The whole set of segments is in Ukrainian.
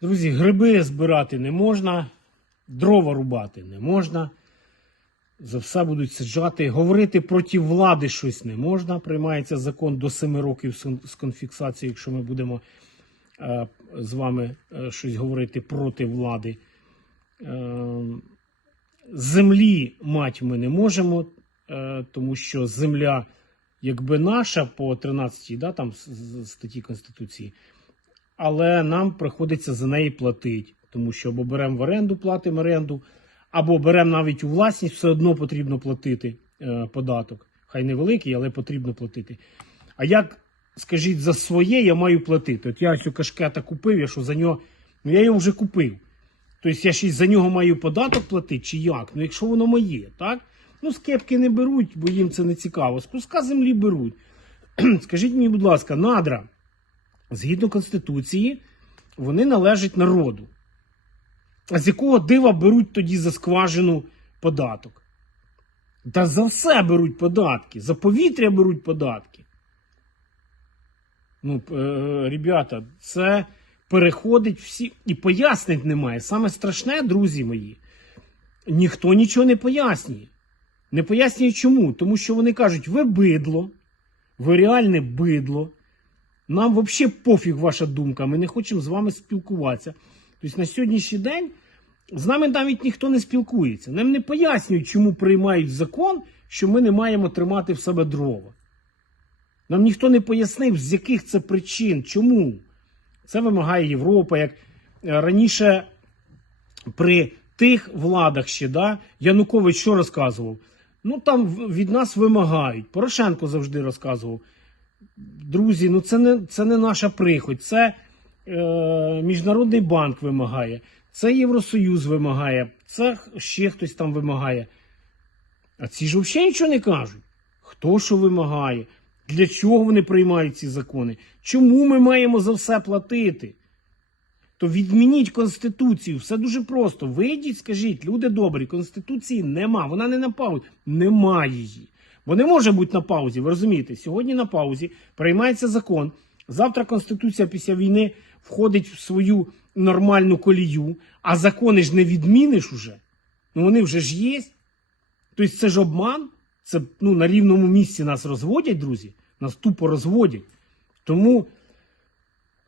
Друзі, гриби збирати не можна, дрова рубати не можна. За все будуть саджати. Говорити проти влади щось не можна. Приймається закон до 7 років з кон- з конфіксацією, якщо ми будемо е, з вами е, щось говорити проти влади. Е, землі мать ми не можемо, е, тому що земля, якби наша по 13 да, там, статті Конституції, але нам приходиться за неї платити, тому що або беремо в оренду, платимо оренду, або беремо навіть у власність, все одно потрібно платити е, податок. Хай невеликий, але потрібно платити. А як, скажіть, за своє я маю платити? От я цю кашкета купив, я що за нього, ну я його вже купив. Тобто я ще за нього маю податок платити, чи як? Ну, якщо воно моє, так? Ну, з кепки не беруть, бо їм це не цікаво. З куска землі беруть. Скажіть мені, будь ласка, надра, згідно Конституції, вони належать народу. А з якого дива беруть тоді за скважину податок? Та за все беруть податки, за повітря беруть податки. Ну, е, ребята, це переходить всі. І пояснень немає. Саме страшне, друзі мої, ніхто нічого не пояснює. Не пояснює чому. Тому що вони кажуть, ви бидло, ви реальне бидло. Нам взагалі пофіг ваша думка, ми не хочемо з вами спілкуватися. Тобто на сьогоднішній день з нами навіть ніхто не спілкується. Нам не пояснюють, чому приймають закон, що ми не маємо тримати в себе дрова. Нам ніхто не пояснив, з яких це причин, чому. Це вимагає Європа. Як е, раніше при тих владах ще, да, Янукович що розказував? Ну там від нас вимагають. Порошенко завжди розказував. Друзі, ну це не, це не наша прихоть, це е, Міжнародний банк вимагає, це Євросоюз вимагає, це ще хтось там вимагає. А ці ж взагалі нічого не кажуть. Хто що вимагає? Для чого вони приймають ці закони? Чому ми маємо за все платити? То відмініть Конституцію. Все дуже просто. Вийдіть, скажіть, люди добрі, Конституції нема. Вона не на паузі. Немає її. Бо не може бути на паузі. Ви розумієте, сьогодні на паузі приймається закон. Завтра Конституція після війни входить в свою нормальну колію, а закони ж не відміниш уже. Ну вони вже ж є. Тобто це ж обман. Це ну, на рівному місці нас розводять, друзі. Нас тупо розводять. Тому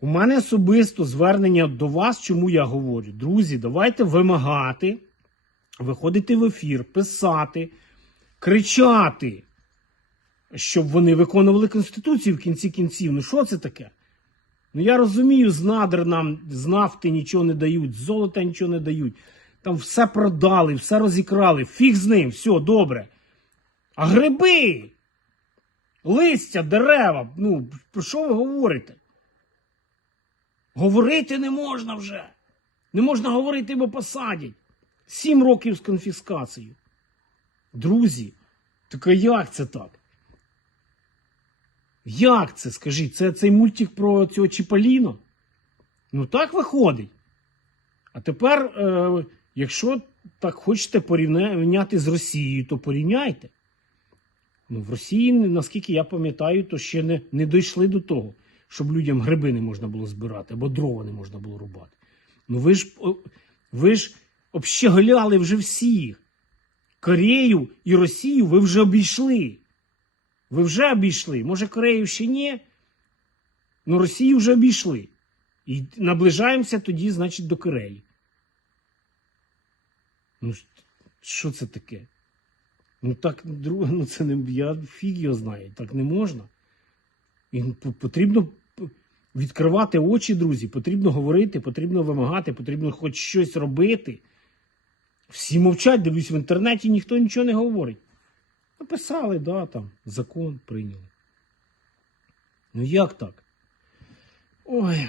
у мене особисто звернення до вас, чому я говорю. Друзі, давайте вимагати, виходити в ефір, писати, кричати, щоб вони виконували Конституцію в кінці кінців. Ну що це таке? Ну я розумію, з надр нам з нафти нічого не дають, з золота нічого не дають. Там все продали, все розікрали. Фіг з ним, все добре. А гриби, листя, дерева. Ну, про що ви говорите? Говорити не можна вже. Не можна говорити, бо посадять. Сім років з конфіскацією. Друзі, так як це так? Як це, скажіть? Це цей мультик про цього Чіпаліно? Ну так виходить. А тепер, е, якщо так хочете порівняти з Росією, то порівняйте. Ну, в Росії, наскільки я пам'ятаю, то ще не, не дійшли до того, щоб людям гриби не можна було збирати або дрова не можна було рубати. Ну ви ж ви ж общеголяли вже всіх. Корею і Росію ви вже обійшли. Ви вже обійшли. Може, Корею ще ні? Ну, Росію вже обійшли. І наближаємося тоді, значить, до Кореї. Ну, що це таке? Ну так, друге, ну це не я фіг його знає, так не можна. І потрібно відкривати очі, друзі, потрібно говорити, потрібно вимагати, потрібно хоч щось робити. Всі мовчать, дивлюсь, в інтернеті ніхто нічого не говорить. Написали, да, там, закон прийняли. Ну як так? Ой.